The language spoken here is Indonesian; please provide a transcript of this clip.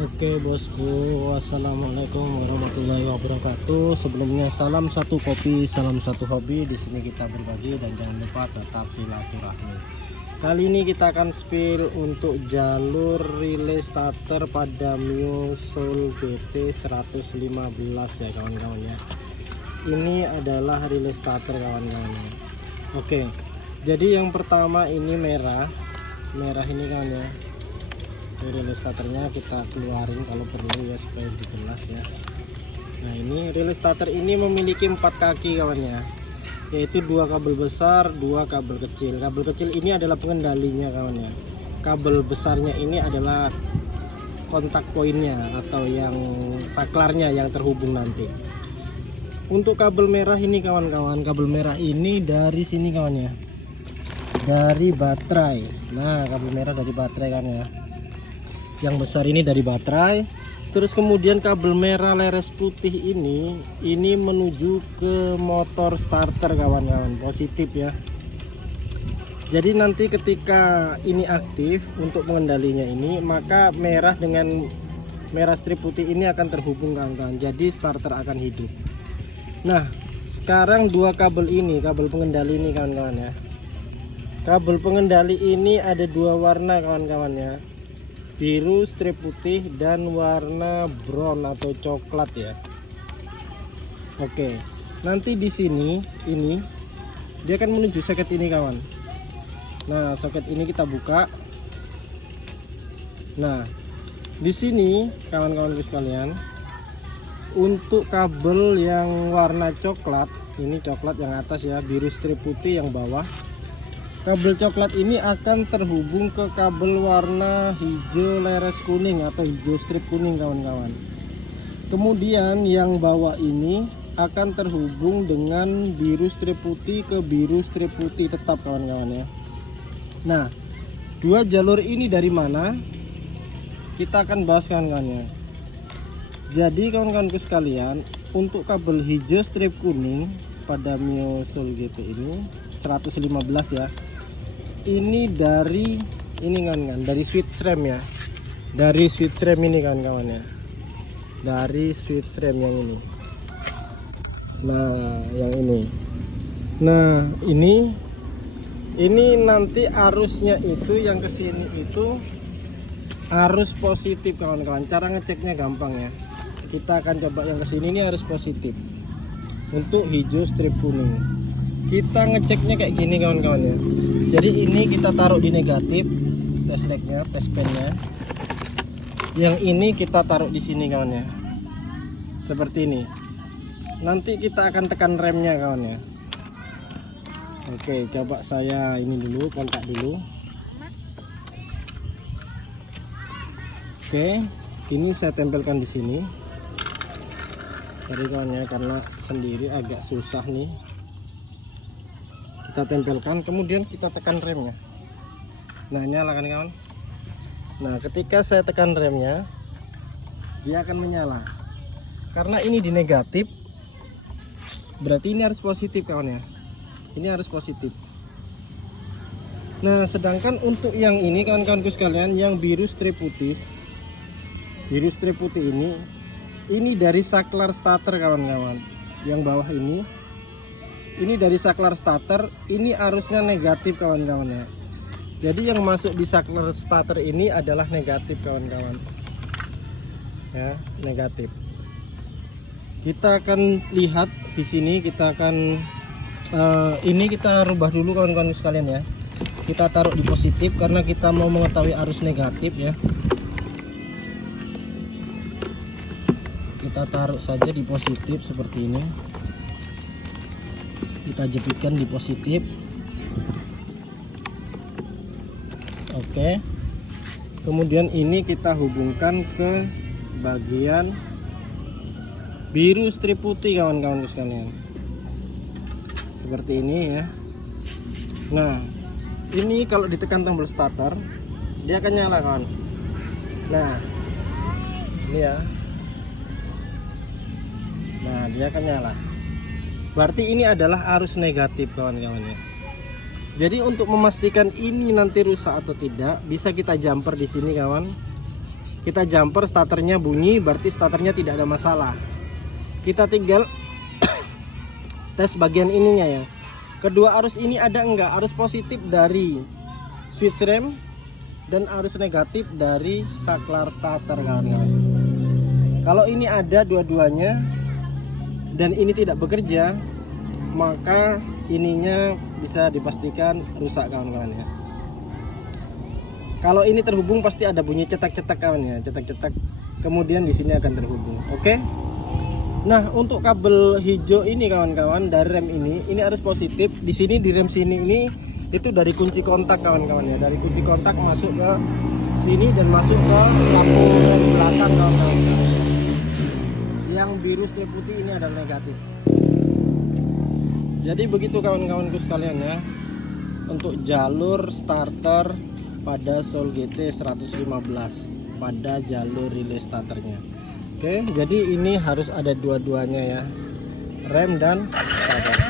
Oke bosku, assalamualaikum warahmatullahi wabarakatuh. Sebelumnya salam satu kopi, salam satu hobi. Di sini kita berbagi dan jangan lupa tetap silaturahmi. Kali ini kita akan spill untuk jalur relay starter pada Mio Soul GT 115 ya kawan-kawan ya. Ini adalah relay starter kawan-kawan. Oke, jadi yang pertama ini merah ini kan ya. Relay starternya kita keluarin kalau perlu ya supaya jelas ya. Nah ini relay starter ini memiliki 4 kaki kawannya, yaitu 2 kabel besar, 2 kabel kecil. Kabel kecil ini adalah pengendalinya kawannya. Kabel besarnya ini adalah kontak poinnya atau yang saklarnya yang terhubung nanti. Untuk kabel merah ini kawan-kawan, kabel merah ini dari sini kawannya, dari baterai. Nah kabel merah dari baterai kan ya. Yang besar ini dari baterai. Terus kemudian kabel merah leres putih ini menuju ke motor starter kawan-kawan, positif ya. Jadi nanti ketika ini aktif untuk pengendalinya ini, maka merah dengan merah strip putih ini akan terhubung kawan-kawan, jadi starter akan hidup. Nah sekarang 2 kabel ini, kabel pengendali ini kawan-kawan ya. Kabel pengendali ini ada 2 warna kawan-kawan ya, biru strip putih dan warna brown atau coklat ya. Oke, nanti di sini ini dia akan menuju soket ini kawan. Nah soket ini kita buka. Nah di sini kawan-kawanku sekalian, untuk kabel yang warna coklat, ini coklat yang atas ya, biru strip putih yang bawah. Kabel coklat ini akan terhubung ke kabel warna hijau leres kuning atau hijau strip kuning kawan-kawan. Kemudian yang bawah ini akan terhubung dengan biru strip putih ke biru strip putih tetap kawan-kawan ya. Nah 2 jalur ini dari mana? Kita akan bahas kawan-kawan ya. Jadi kawan-kawanku sekalian, untuk kabel hijau strip kuning pada Mio Soul GT ini 115 ya. Ini dari dari switch rem ya, dari switch rem ini kawan-kawan ya, dari switch rem yang ini. Nah yang ini, nah ini nanti arusnya itu yang kesini itu arus positif kawan-kawan. Cara ngeceknya gampang ya, kita akan coba yang kesini ini arus positif untuk hijau strip kuning. Kita ngeceknya kayak gini kawan-kawan ya. Jadi ini kita taruh di negatif, test legnya, test pennya. Yang ini kita taruh di sini kawan ya, seperti ini. Nanti kita akan tekan remnya kawan ya. Oke, coba saya ini dulu, kontak dulu. Oke, ini saya tempelkan di sini. Jadi kawan ya, karena sendiri agak susah nih. Kita tempelkan, kemudian kita tekan remnya. Nah nyala kan kawan. Nah ketika saya tekan remnya, dia akan menyala. Karena ini di negatif, berarti ini harus positif kawan ya. Ini harus positif. Nah sedangkan untuk yang ini kawan-kawanku sekalian, yang biru strip putih, ini dari saklar starter kawan-kawan. Yang bawah ini dari saklar starter, ini arusnya negatif kawan-kawan ya. Jadi yang masuk di saklar starter ini adalah negatif kawan-kawan ya, negatif. Kita akan lihat di sini, kita akan ini kita rubah dulu kawan-kawan sekalian ya. Kita taruh di positif karena kita mau mengetahui arus negatif ya. Kita taruh saja di positif seperti ini. Kita jepitkan di positif. Oke. Kemudian ini kita hubungkan ke bagian biru strip putih kawan-kawan sekalian. Seperti ini ya. Nah, ini kalau ditekan tombol starter, dia akan nyala kawan. Nah, ini ya. Nah, dia akan nyala. Berarti ini adalah arus negatif kawan-kawan ya. Jadi untuk memastikan ini nanti rusak atau tidak, bisa kita jumper di sini kawan. kita jumper, starternya bunyi, berarti starternya tidak ada masalah. Kita tinggal tes bagian ininya ya. Kedua arus ini ada enggak? Arus positif dari switch rem dan arus negatif dari saklar starter, kawan-kawan. Kalau ini ada dua-duanya dan ini tidak bekerja, maka ininya bisa dipastikan rusak, kawan-kawan ya. Kalau ini terhubung pasti ada bunyi cetak-cetak, kawan ya, cetak-cetak. Kemudian di sini akan terhubung. Oke. Nah, untuk kabel hijau ini, kawan-kawan, dari rem ini arus positif. Di sini di rem sini ini itu dari kunci kontak, kawan-kawan ya. Dari kunci kontak masuk ke sini dan masuk ke lampu rem belakang, kawan-kawan. Yang biru strip putih ini adalah negatif. Jadi begitu, kawan-kawanku sekalian ya, untuk jalur starter pada Soul GT 115 pada jalur relay starternya. Oke, jadi ini harus ada dua-duanya ya, rem dan starter.